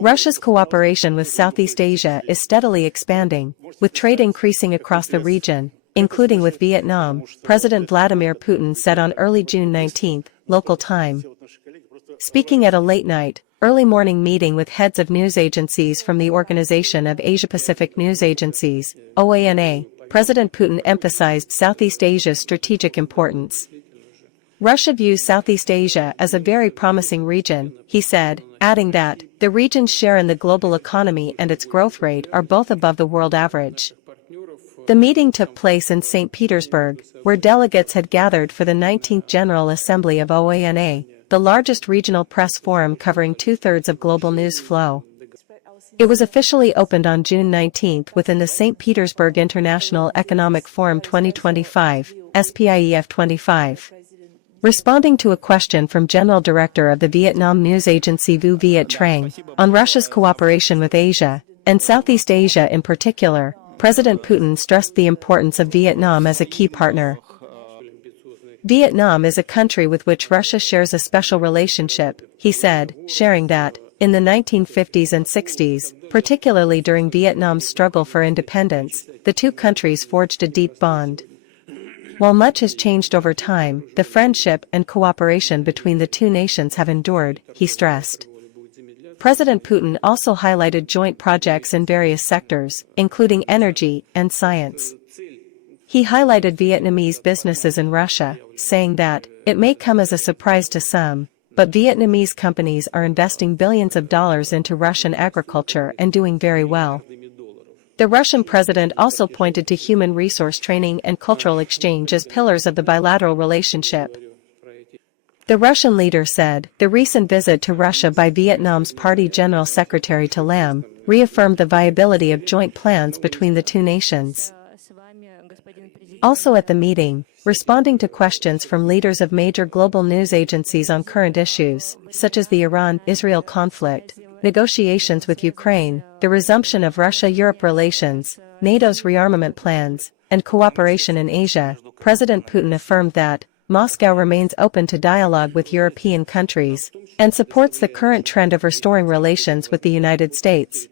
Russia's cooperation with Southeast Asia is steadily expanding, with trade increasing across the region, including with Vietnam, President Vladimir Putin said on early June 19, local time. Speaking at a late-night, early morning meeting with heads of news agencies from the Organization of Asia-Pacific News Agencies, OANA, President Putin emphasized Southeast Asia's strategic importance. Russia views Southeast Asia as a very promising region, he said, adding that the region's share in the global economy and its growth rate are both above the world average. The meeting took place in St. Petersburg, where delegates had gathered for the 19th General Assembly of OANA, the largest regional press forum covering two-thirds of global news flow. It was officially opened on June 19 within the St. Petersburg International Economic Forum 2025, SPIEF 25. Responding to a question from General Director of the Vietnam news agency Vu Viet Trang on Russia's cooperation with Asia, and Southeast Asia in particular, President Putin stressed the importance of Vietnam as a key partner. Vietnam is a country with which Russia shares a special relationship, he said, sharing that, in the 1950s and 60s, particularly during Vietnam's struggle for independence, the two countries forged a deep bond. While much has changed over time, the friendship and cooperation between the two nations have endured, he stressed. President Putin also highlighted joint projects in various sectors, including energy and science. He highlighted Vietnamese businesses in Russia, saying that, it may come as a surprise to some, but Vietnamese companies are investing billions of dollars into Russian agriculture and doing very well. The Russian president also pointed to human resource training and cultural exchange as pillars of the bilateral relationship. The Russian leader said, the recent visit to Russia by Vietnam's Party General Secretary to Lam reaffirmed the viability of joint plans between the two nations. Also at the meeting, responding to questions from leaders of major global news agencies on current issues, such as the Iran-Israel conflict, negotiations with Ukraine, the resumption of Russia-Europe relations, NATO's rearmament plans, and cooperation in Asia, President Putin affirmed that Moscow remains open to dialogue with European countries, and supports the current trend of restoring relations with the United States.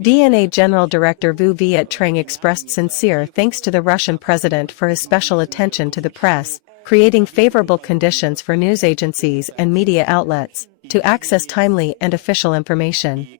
DNA General Director Vu Viet Trang expressed sincere thanks to the Russian president for his special attention to the press, creating favorable conditions for news agencies and media outlets to access timely and official information.